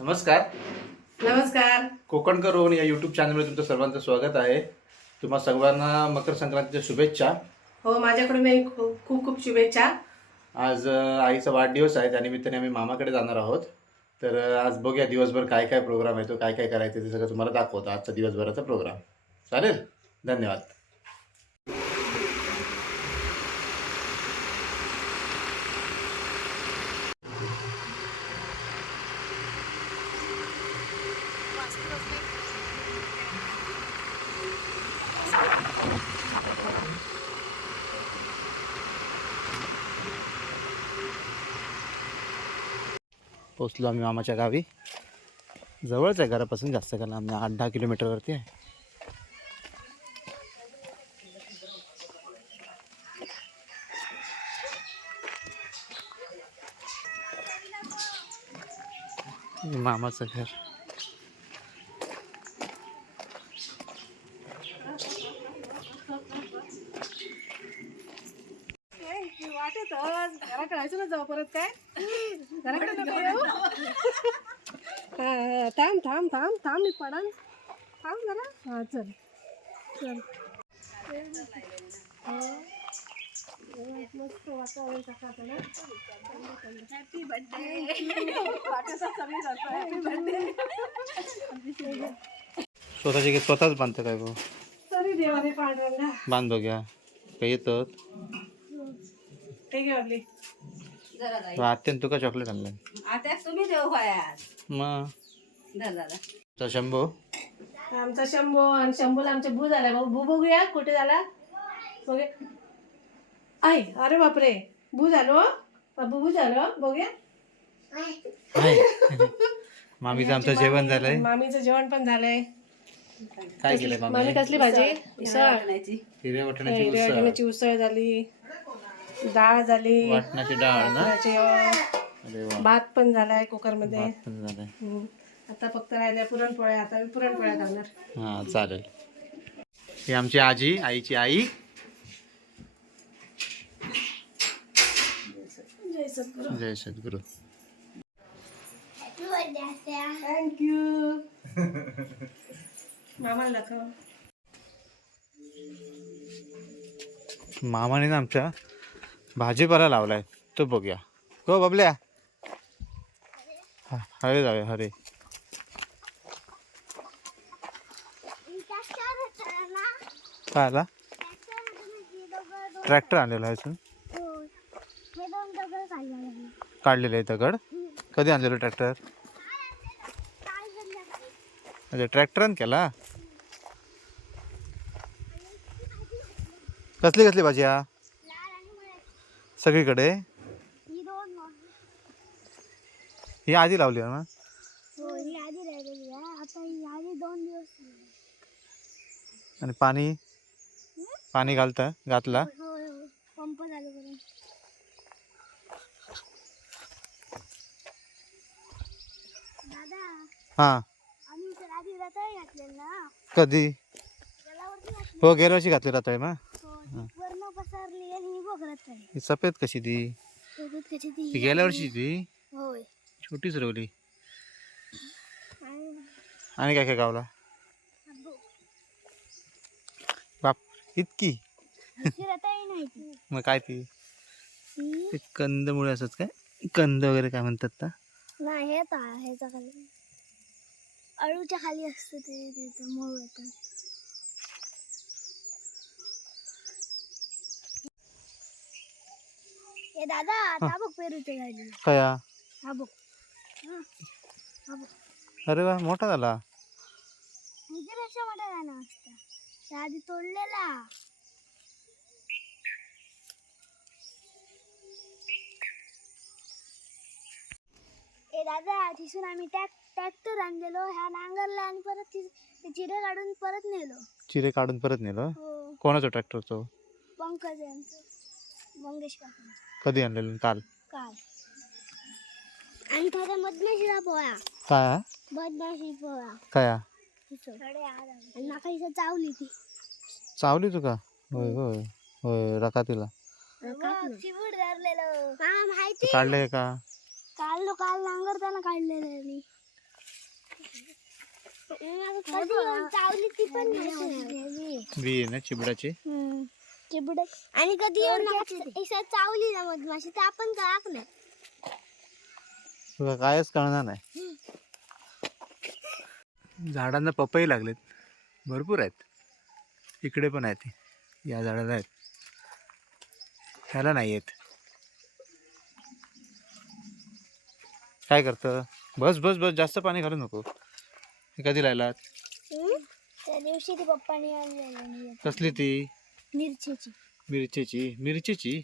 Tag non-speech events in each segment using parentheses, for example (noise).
नमस्कार. नमस्कार. कोकणकर रोहन या यूट्यूब चॅनलमध्ये तुमचं सर्वांचं स्वागत आहे. तुम्हा सर्वांना मकर संक्रांतीच्या शुभेच्छा. हो माझ्याकडून मी खूप खूप खूप शुभेच्छा. आज अं, आईचा वाढदिवस आहे. त्यानिमित्ताने आम्ही मामाकडे जाणार आहोत. तर अं, आज बघूया दिवसभर काय काय प्रोग्राम आहे तो काय काय करायचं ते सगळं तुम्हाला दाखवतो. आजचा दिवसभराचा प्रोग्राम चालेल? धन्यवाद. पोचलो आम्ही मामाच्या गावी. जवळच आहे घरापासून जास्त कारण आम्ही आठ दहा किलोमीटरवरती आहे. मामाचं घर वाटत घराकडे व्हायचं ना जाऊ परत काय घराकडे नको येऊ हा, हा, थांब थांब थांब थांब मी पडन थांब जरा. हा चल. चल. हा. मस्त वातावरण हॅपी बर्थडे स्वतःचे स्वतःच बांधतं काय भाऊ? तरी देवाने बांध बघ्या काही येतं ते घे आपली अत्यंत तुका चॉकलेट आणलं आता तुम्ही देऊ मग? दादा तर शंभू? आमचा शंभू आणि शंभूला आमचे भू झाला. भाऊ भू बघूया कुठे झाला? बघूया. आहे अरे बापरे. भू झालो बाबू भू झालो बघूया. (laughs) मामीचं आमचं जेवण झालंय. मामीचं जेवण पण झालंय. काय केलंय मामी? मामी कसली भाजी? उसळ. हिरव्या वाटण्याची हिरव्या उसळ. वाटाण्याची उसळ झाली. डाळ झाली. वाटण्याची डाळ ना? वाटाण्याची, अं, अरे वा. भात पण झालाय कुकरमध्ये भात पण झालंय. हम्म. आता फक्त राहिल्या पुरणपोळ्या आता मी पुरणपोळ्या करणार. हा चालेल. ही आमची आजी आईची आई. जय सद्गुरू. जय सद्गुरू. थँक्यू मामाला दाखव. मामाने ना आमच्या भाजीपाला लावलाय. तो बघूया. हो बबल्या. हा, हरे जाऊया हरे. काय आला ट्रॅक्टर आणलेला आहे अजून? काढलेलं आहे दगड. कधी आणलेलं ट्रॅक्टर? अच्छा ट्रॅक्टरन केला? कसली कसली भाजी हा? सगळीकडे? ही आधी लावली आहे ना? आणि पाणी? पाणी घालता घातला? पंप चालू करून. दादा हा. ना. कधी? हो गेल्या वर्षी घातली राहतोय ना. हो वर्ण पसरली आणि ही बघ रताळे. ही सफेद कशी ती? गेल्या वर्षी ती? छोटीच रवली. आणि काय काय गावला? इतकी? मग काय ती? ते कंदमुळे असत काय? कंद वगैरे काय म्हणतात ना नाही हे ता ह्याच्या खाली. अळूच्या खाली असतं ते तिथं मूळ ए दादा आता बघ पेरूच्या झाडी कया? हा बघ हा बघ अरे वा मोठा झाला. मोठा झाला. आधी तोडलेला. ए दादा तिथून आम्ही टॅक ट्रॅक्टर आणलेलो. ह्या नांगरला आणि परत ती चिरे काढून परत नेलो. चिरे काढून परत नेलं? हो. कोणाचा ट्रॅक्टर तो पंकज यांचं. मंगेश काका कधी आणलेलं? काल. काल. आणि थोड्या मधमाशीला पोळा. काय हा? मधमाशी पोळा. काय हा? इथं. चावली ती. चावली तुका होय होय होय रका तिला. चिबूड धरलेलं. हा माहिती तू काढलंय का? काढलो काल नांगरताना काढलेलं मी. कधी चावली ती पण नाही. बी आहे ना चिबडाचे? आणि कधी येऊन चावली ना मधमाशी तर आपण कळाक नाही तुला कायच कळणार नाही. झाडांना पपई लागलेत. भरपूर आहेत. इकडे पण आहेत. या झाडाला आहेत. ह्याला नाही आहेत. काय करतं? बस बस बस. जास्त पाणी घालू नको. कधी लायलात? त्या दिवशी ती पप्पाने आणलेली कसली ती? मिरचीची. मिरचीची. मिरचीची?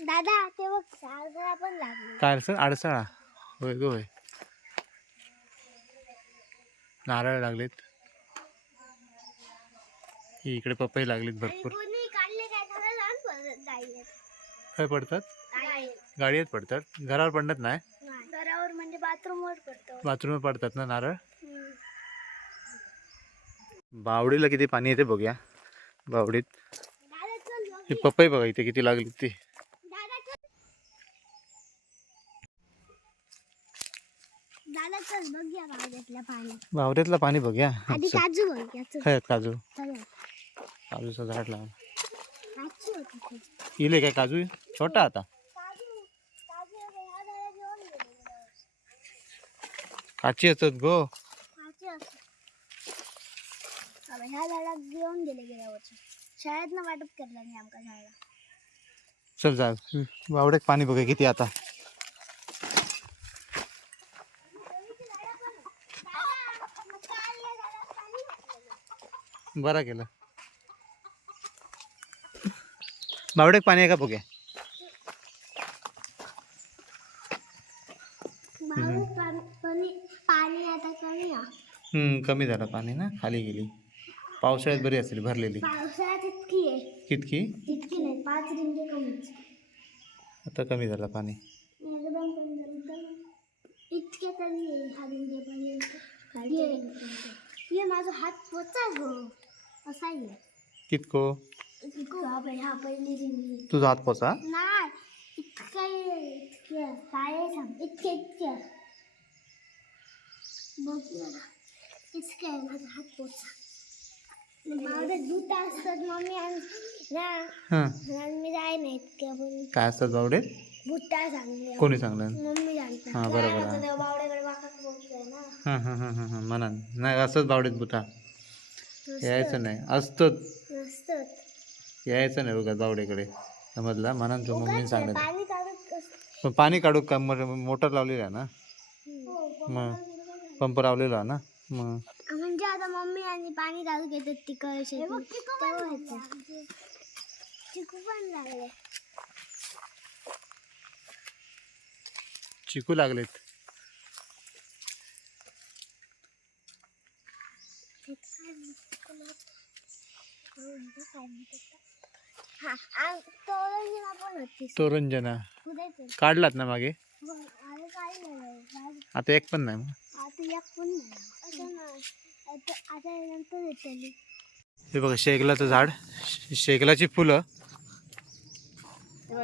दादा ते बघ सारखा पण लागले. काय असं आडसाळा. होय गो होय. नारळ लागलेत. ही इकडे पपई लागलेत भरपूर. कोणी काय पडतात? गाडीत पडतात. घरावर पडत नाही. घरावर म्हणजे बाथरूमवर पडतात बाथरूमवर पडतात ना नारळ? बावडीला किती पाणी येते बघूया. बावडीत. ही पपई बघा इथे किती लागली ती दादा चल दादा चल बघूया बागेतल्या पाणी. बघूया आधी चल. काजू बघूया चल. काय आहेत काजू. चला. काजूचं झाड लावून काजू होती ते. इले काय काजू? छोटा आता. काजू काजू ह्या झाडाला घेऊन गेले काची असतात गो. काजू असं. अबे, ह्या झाडाला घेऊन गेले गेल्या वर्षी. शाळेतनं वाटप आमका झाडाला चल जा. बावड्यात पाणी बघा किती आता. बरं केलं. बावड्यात पाणी आहे का आता कमी आहे. हम्म, कमी झालं पाणी ना खाली गेली. पावसाळ्यात बरी असेल भरलेली. कितकी? इतकी नाही पाच रिंगे कमीच. आता कमी झालं पाणी एकदम कमी झाली तर इतके तरी आहे हा रिंगे पण ये ये माझा हात पोचा गो असा आहे कितको हा पहि- हा पहिली रिंगी तुझा हात पोचा नाही इतकं आहे, इतकं काय सांग इतके इतके बघ जरा इतकं आहे माझा हात पोचा माझे दूध असतात मम्मी आणि ना हां आणि मी जाय नाही इतक्या पण काय असतात बावडे कोणी सांगलं हां बरोबर हां. हां हां हां हां म्हणा नाही असंच बावडीत बुता यायचं नाही. असतं नसतं यायचं नाही बघा बावडेकडे समजला? म्हणा तू मम्मीने सांगितलं. पाणी. पण काढू का? मग मोटर लावलेली आहे ना? हो, मग पंप लावलेला आहे ना? मग म्हणजे आता मम्मी आणि पाणी काढून घेतात तिकडे चिकू पण लागले. चिकू लागलेत. हा आणि तोरणीला तोरंजना. काढलात ना मागे? आता एक पण नाही मग. हे बघा शेगलाचं झाड शेगलाची फुलं.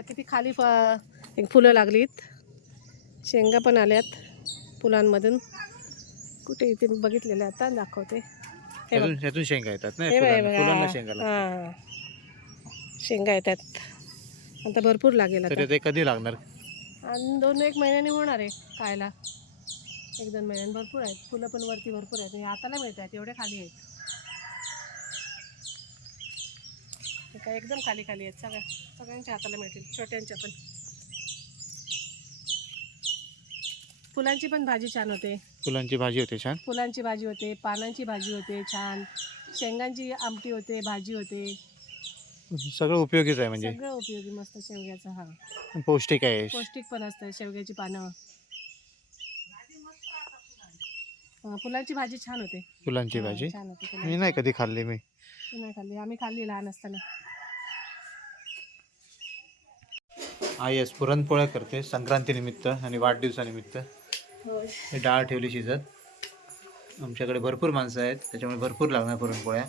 किती खाली फ- एक फुलं लागलीत. शेंगा पण आल्यात फुलांमधून. कुठे इथे मी बघितलेले आता दाखवते. हे बघ. ह्यातून ह्यातून शेंगा येतात ना हे बघ, हे फुलांना बघ, फुलांना हा. शेंगा लागतात. हा. शेंगा येतात. आता भरपूर लागेल तरी ते कधी लागणार? आणि दोन एक महिन्याने होणार आहे खायला. एक दोन महिन्याने भरपूर आहेत. फुलं पण वरती भरपूर आहेत. हे हाताला मिळत आहेत एवढे खाली आहेत. हे काय एकदम खाली खाली आहेत. सगळ्या सगळ्यांच्या हाताला मिळतील छोट्यांच्या पण. फुलांची पण भाजी छान होते. फुलांची भाजी होते छान. फुलांची भाजी होते पानांची भाजी होते छान. शेंगांची आमटी होते भाजी होते. सगळं उपयोगीच आहे म्हणजे. सगळं उपयोगी मस्त शेवग्याचं हा. पौष्टिक आहे. पौष्टिक पण असतं शेवग्याची पानं. हा, फुलांची भाजी छान होते. फुलांची हा, भाजी? छान होते मी फुलांची. नाही कधी खाल्ली मी. ती नाही खाल्ली. आम्ही खाल्ली लहान असताना. आई आज पुरणपोळ्या करते संक्रांतीनिमित्त आणि वाढदिवसानिमित्त. हे डाळ ठेवली शिजत. आमच्याकडे भरपूर माणसं आहेत त्याच्यामुळे भरपूर लागणार पुरणपोळ्या.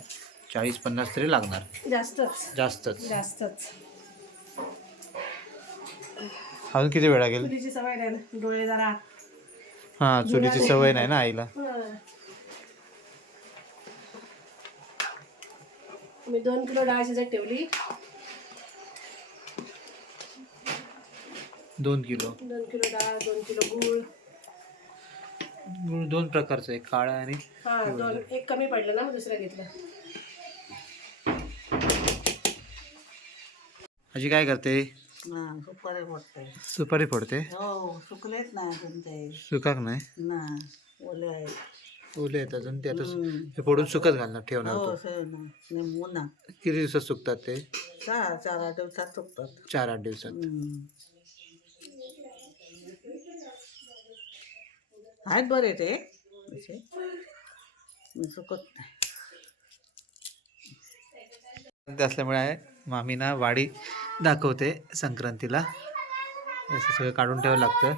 चाळीस पन्नास तरी लागणार. जास्तच. जास्तच. जास्तच. अजून किती वेळ लागेल? चुलीची सवय नाही ना, डोळे जरा हां चुलीची सवय नाही ना आईला. हं. मी दोन किलो डाळ शिजत ठेवली. दोन किलो. दोन किलो डाळ दोन किलो गुळ. दोन प्रकारचं आहे काळा आणि हा दोन. एक कमी पडलं ना दुसरं घेतलं. आजी काय करते? ना सुपारी मोठे सुपारी फोडते? हो सुकलेच ना अजून ते. सुकाक नाही? ना ओले आहेत. ओले आहेत अजून ते आता हम्म. हे फोडून सुकत घालणार ठेवणार हो तो. ना. निंबू ना किती दिवसात सुकतात ते? चार चार आठ दिवसात सुकतात. चार आठ दिवसात. हम्म. आहेत बरे ते. सुकत नाही. असल्यामुळे आहे. मामीना वाडी दाखवते संक्रांतीला. असं सगळं काढून ठेवावं लागतं.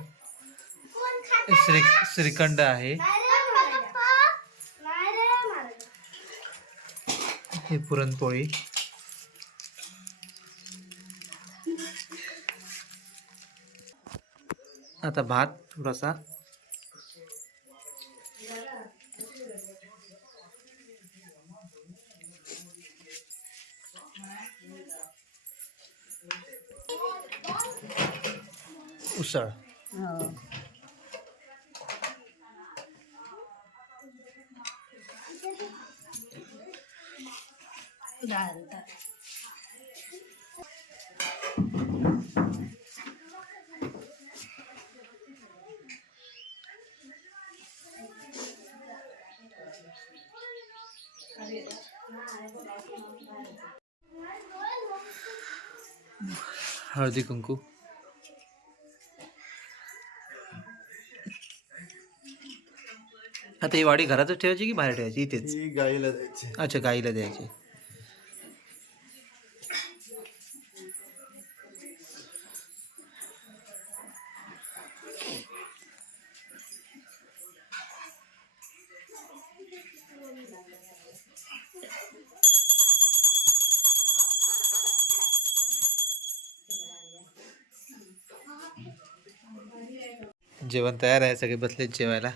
श्री श्रीखंड आहे. हे पुरणपोळी. आता भात थोडासा. उसळ हो डाळ डाळ. हळदी कुंकू आता ही वाडी घरातच ठेवायची की बाहेर ठेवायची? इथेच. गाईला द्यायचे. अच्छा गाईला द्यायची. जेवण तयार आहे सगळे बसलेत जेवायला.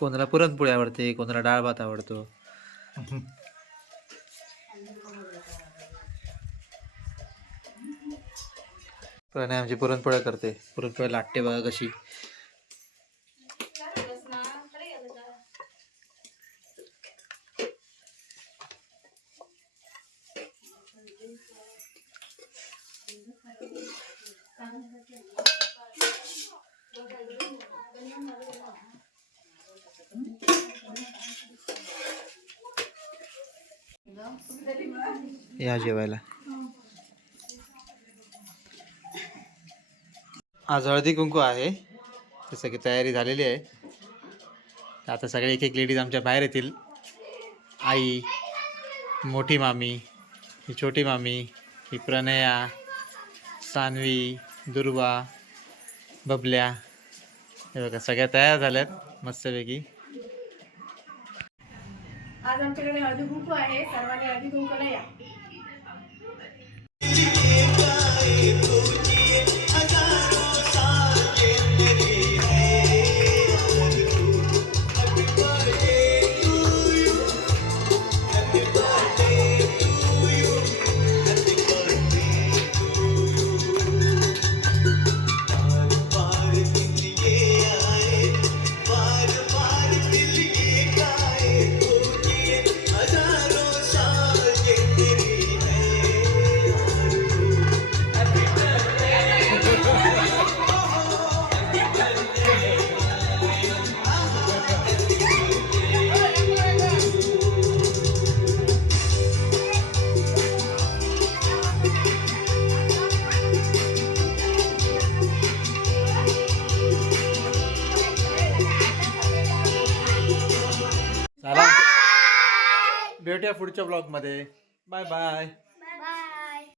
कोणाला पुरणपोळी आवडते कोणाला डाळ भात आवडतो. प्रणय आमची पुरणपोळ्या करते. पुरणपोळी लाटते बघा कशी. या जेवायला. आज हळदी कुंकू आहे. तर सगळी तयारी झालेली आहे. आता सगळे एक एक लेडीज आमच्या बाहेर येतील. आई मोठी मामी ही छोटी मामी ही प्रणया सान्वी दुर्वा बबल्या. हे बघा सगळ्या तयार झाल्यात मस्तपैकी. आज आमच्याकडे हळदी कुंकू आहे. सर्वांनी हळदी कुंकूला या चला भेटूया पुढच्या ब्लॉगमध्ये. Bye bye.